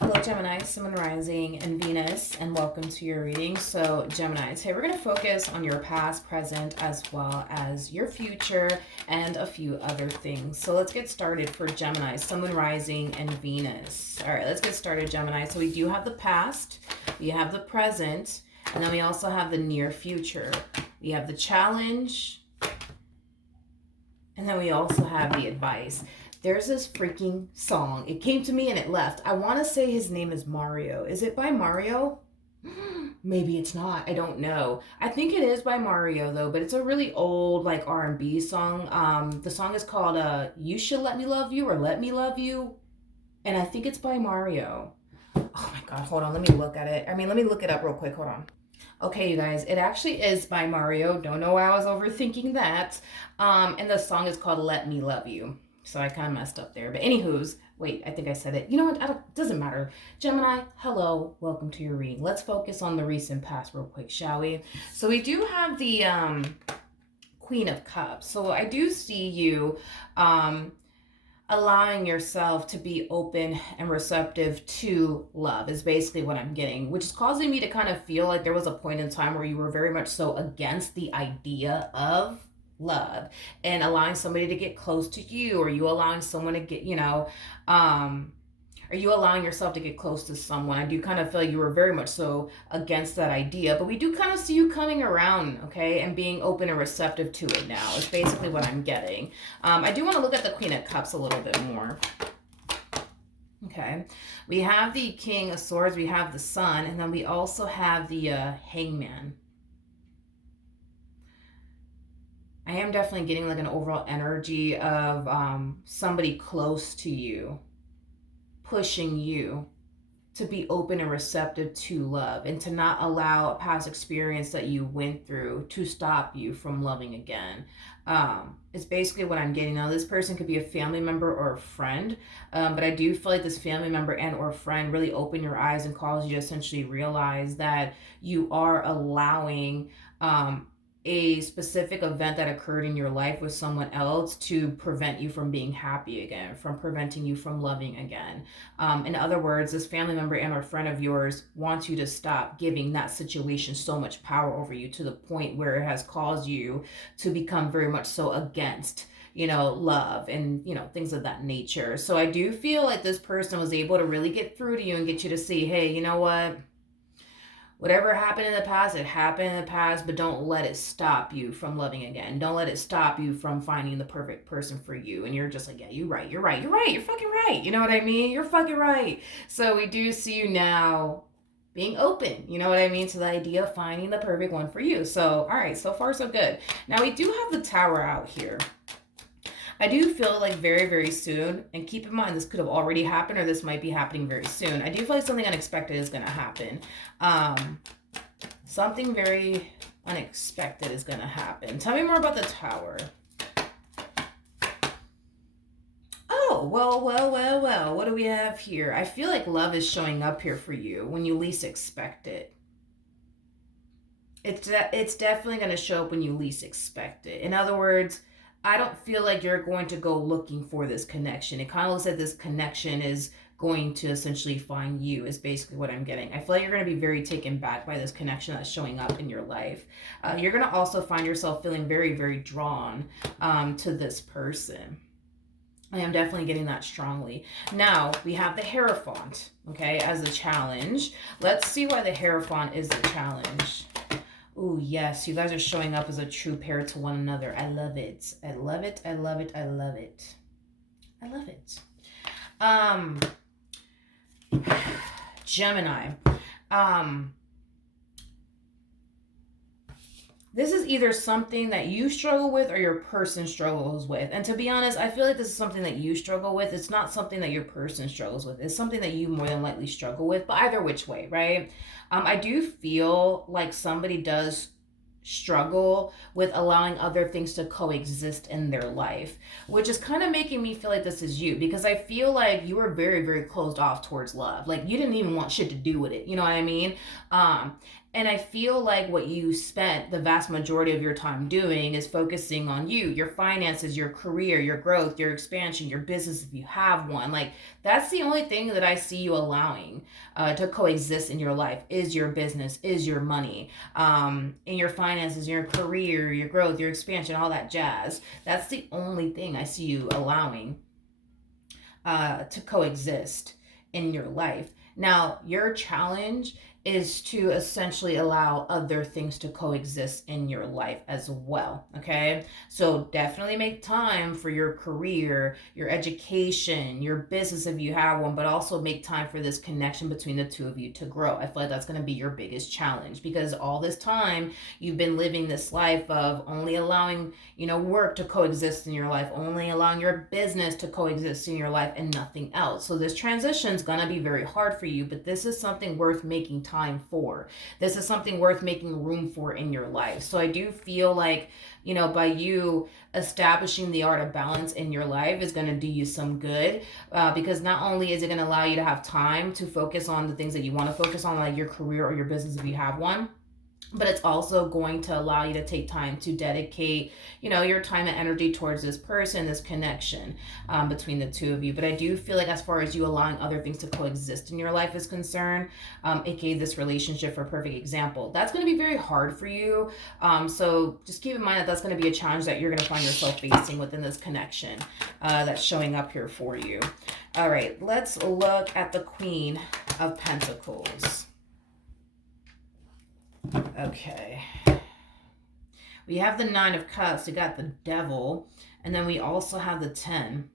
Hello, Gemini, Sun, Rising, and Venus, and welcome to your reading. So, Gemini, today we're going to focus on your past, present, as well as your future and a few other things. So, let's get started for Gemini, Sun, Rising, and Venus. All right, let's get started, Gemini. So, we do have the past, we have the present, and then we also have the near future. We have the challenge, and then we also have the advice. There's this freaking song. It came to me and it left. I want to say his name is Mario. Is it by Mario? Maybe it's not. I don't know. I think it is by Mario though, but it's a really old like R&B song. The song is called "You Should Let Me Love You" or "Let Me Love You," and I think it's by Mario. Oh my God! Hold on. Let me look at it. Let me look it up real quick. Hold on. Okay, you guys, it actually is by Mario. Don't know why I was overthinking that. And the song is called "Let Me Love You." So I kind of messed up there. But anywho's, wait, I think I said it. You know what? Doesn't matter. Gemini, hello. Welcome to your reading. Let's focus on the recent past real quick, shall we? So we do have the Queen of Cups. So I do see you allowing yourself to be open and receptive to love is basically what I'm getting, which is causing me to kind of feel like there was a point in time where you were very much so against the idea of love and allowing somebody to get close to you, or you allowing someone to get, are you allowing yourself to get close to someone? I do kind of feel you were very much so against that idea, but we do kind of see you coming around, okay, and being open and receptive to it now. It's basically what I'm getting. I do want to look at the Queen of Cups a little bit more. Okay, we have the King of Swords, we have the Sun, and then we also have the Hangman. I am definitely getting like an overall energy of somebody close to you pushing you to be open and receptive to love and to not allow a past experience that you went through to stop you from loving again. It's basically what I'm getting. Now, this person could be a family member or a friend, but I do feel like this family member and or friend really open your eyes and cause you to essentially realize that you are allowing a specific event that occurred in your life with someone else to prevent you from being happy again, from preventing you from loving again. In other words, this family member and or friend of yours wants you to stop giving that situation so much power over you to the point where it has caused you to become very much so against love and things of that nature. So I do feel like this person was able to really get through to you and get you to see, hey, you know what, whatever happened in the past, it happened in the past, but don't let it stop you from loving again. Don't let it stop you from finding the perfect person for you. And you're just like, yeah, you're right, you're fucking right. You know what I mean? You're fucking right. So we do see you now being open, you know what I mean, to the idea of finding the perfect one for you. So, all right, so far so good. Now we do have the Tower out here. I do feel like very, very soon, and keep in mind this could have already happened or this might be happening very soon. I do feel like something unexpected is going to happen. Something very unexpected is going to happen. Tell me more about the Tower. Oh, well. What do we have here? I feel like love is showing up here for you when you least expect it. It's definitely going to show up when you least expect it. In other words, I don't feel like you're going to go looking for this connection. It kind of looks like this connection is going to essentially find you, is basically what I'm getting. I feel like you're going to be very taken back by this connection that's showing up in your life. You're going to also find yourself feeling very, very drawn to this person. I am definitely getting that strongly. Now, we have the Hierophant, okay, as a challenge. Let's see why the Hierophant is the challenge. Oh, yes, you guys are showing up as a true pair to one another. I love it. I love it. I love it. I love it. I love it. Gemini. This is either something that you struggle with or your person struggles with. And to be honest, I feel like this is something that you struggle with. It's not something that your person struggles with. It's something that you more than likely struggle with, but either which way, right? I do feel like somebody does struggle with allowing other things to coexist in their life, which is kind of making me feel like this is you, because I feel like you were very, very closed off towards love. Like you didn't even want shit to do with it. You know what I mean? And I feel like what you spent the vast majority of your time doing is focusing on you, your finances, your career, your growth, your expansion, your business, if you have one. Like, that's the only thing that I see you allowing to coexist in your life is your business, is your money, in your finances, your career, your growth, your expansion, all that jazz. That's the only thing I see you allowing to coexist in your life. Now, your challenge is to essentially allow other things to coexist in your life as well. Okay. So definitely make time for your career, your education, your business if you have one, but also make time for this connection between the two of you to grow. I feel like that's going to be your biggest challenge because all this time you've been living this life of only allowing, work to coexist in your life, only allowing your business to coexist in your life and nothing else. So this transition is going to be very hard for you, but this is something worth making time for. This is something worth making room for in your life. So I do feel like, by you establishing the art of balance in your life is going to do you some good, because not only is it going to allow you to have time to focus on the things that you want to focus on, like your career or your business if you have one, but it's also going to allow you to take time to dedicate, your time and energy towards this person, this connection between the two of you. But I do feel like as far as you allowing other things to coexist in your life is concerned, aka this relationship for a perfect example, that's going to be very hard for you. So just keep in mind that that's going to be a challenge that you're going to find yourself facing within this connection that's showing up here for you. All right, let's look at the Queen of Pentacles. Okay. We have the Nine of Cups. We got the Devil. And then we also have the 10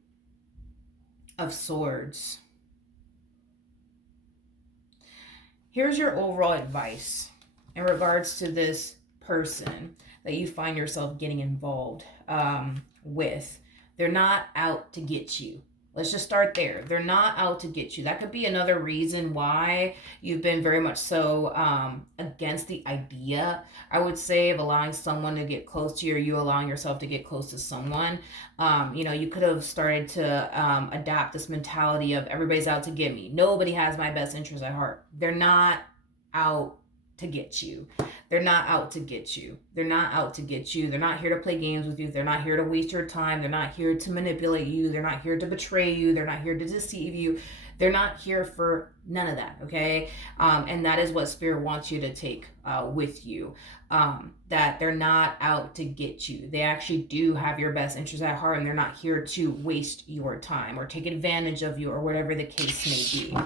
of Swords. Here's your overall advice in regards to this person that you find yourself getting involved with. They're not out to get you. Let's just start there. They're not out to get you. That could be another reason why you've been very much so against the idea, I would say, of allowing someone to get close to you, or you allowing yourself to get close to someone. You could have started to adapt this mentality of everybody's out to get me. Nobody has my best interest at heart. They're not out to get you. They're not out to get you. They're not out to get you. They're not here to play games with you. They're not here to waste your time. They're not here to manipulate you. They're not here to betray you. They're not here to deceive you. They're not here for none of that, okay? And that is what Spirit wants you to take with you, that they're not out to get you. They actually do have your best interest at heart, and they're not here to waste your time or take advantage of you or whatever the case may be.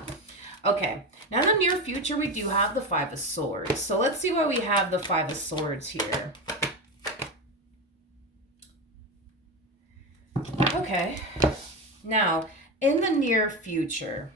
Okay, now in the near future, we do have the Five of Swords. So let's see why we have the Five of Swords here. Okay, now in the near future,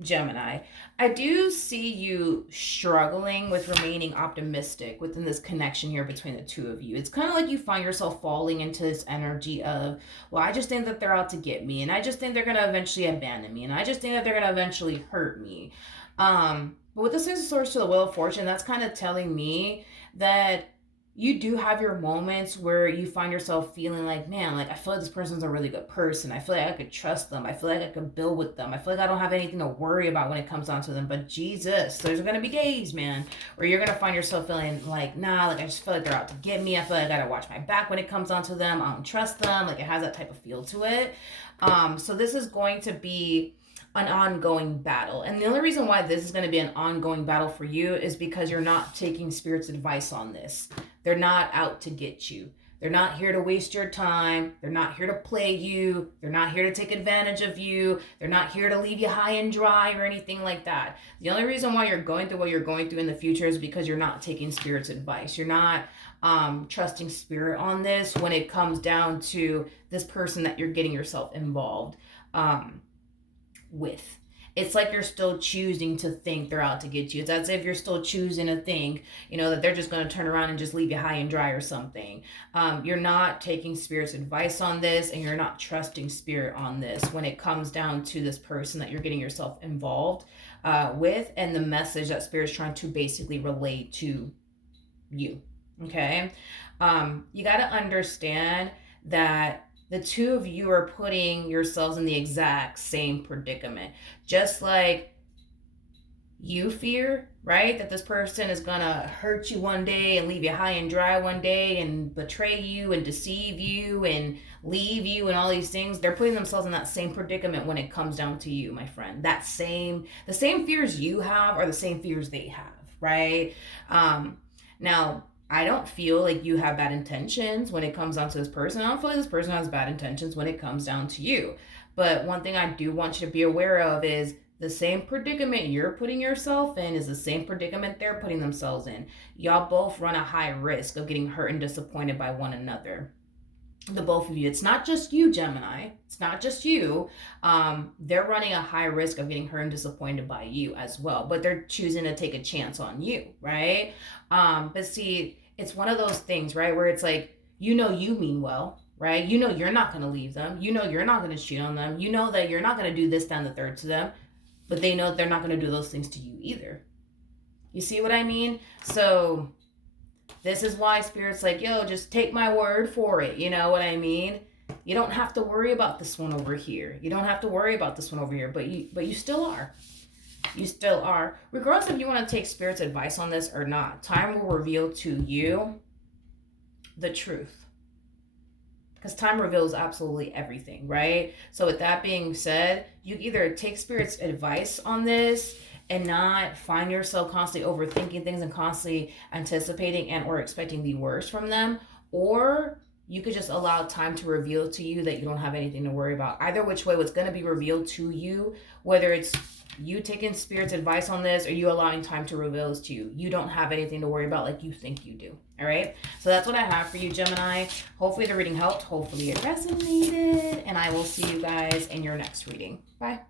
Gemini, I do see you struggling with remaining optimistic within this connection here between the two of you. It's kind of like you find yourself falling into this energy of, well, I just think that they're out to get me, and I just think they're going to eventually abandon me, and I just think that they're going to eventually hurt me. But with the Six of Swords to the Wheel of Fortune, that's kind of telling me that you do have your moments where you find yourself feeling like, man, like I feel like this person's a really good person. I feel like I could trust them. I feel like I could build with them. I feel like I don't have anything to worry about when it comes down to them. But Jesus, there's going to be days, man, where you're going to find yourself feeling like, nah, like I just feel like they're out to get me. I feel like I got to watch my back when it comes down to them. I don't trust them. Like it has that type of feel to it. So this is going to be an ongoing battle. And the only reason why this is going to be an ongoing battle for you is because you're not taking Spirit's advice on this. They're not out to get you. They're not here to waste your time. They're not here to play you. They're not here to take advantage of you. They're not here to leave you high and dry or anything like that. The only reason why you're going through what you're going through in the future is because you're not taking Spirit's advice. You're not trusting Spirit on this when it comes down to this person that you're getting yourself involved with. It's like you're still choosing to think they're out to get you. It's as if you're still choosing to think, that they're just going to turn around and just leave you high and dry or something. You're not taking Spirit's advice on this, and you're not trusting Spirit on this when it comes down to this person that you're getting yourself involved with, and the message that Spirit's trying to basically relay to you. Okay? You got to understand that the two of you are putting yourselves in the exact same predicament. Just like you fear, right? That this person is gonna hurt you one day and leave you high and dry one day and betray you and deceive you and leave you and all these things. They're putting themselves in that same predicament when it comes down to you, my friend. The same fears you have are the same fears they have, right? Now, I don't feel like you have bad intentions when it comes down to this person. I don't feel like this person has bad intentions when it comes down to you. But one thing I do want you to be aware of is the same predicament you're putting yourself in is the same predicament they're putting themselves in. Y'all both run a high risk of getting hurt and disappointed by one another. The both of you. It's not just you, Gemini. It's not just you. They're running a high risk of getting hurt and disappointed by you as well. But they're choosing to take a chance on you, right? But see, it's one of those things, right, where it's like, you mean well, right? You're not going to leave them. You're not going to cheat on them. You know that you're not going to do this, down the third to them. But they know they're not going to do those things to you either. You see what I mean? So this is why Spirit's like, yo, just take my word for it. You know what I mean? You don't have to worry about this one over here. You don't have to worry about this one over here. But you still are. You still are. Regardless if you want to take Spirit's advice on this or not, time will reveal to you the truth. Because time reveals absolutely everything, right? So with that being said, you either take Spirit's advice on this and not find yourself constantly overthinking things and constantly anticipating and or expecting the worst from them, or you could just allow time to reveal to you that you don't have anything to worry about. Either which way, what's going to be revealed to you, whether it's you taking Spirit's advice on this or you allowing time to reveal this to you, you don't have anything to worry about like you think you do. All right, so that's what I have for you, Gemini. Hopefully the reading helped. Hopefully it resonated, and I will see you guys in your next reading. Bye.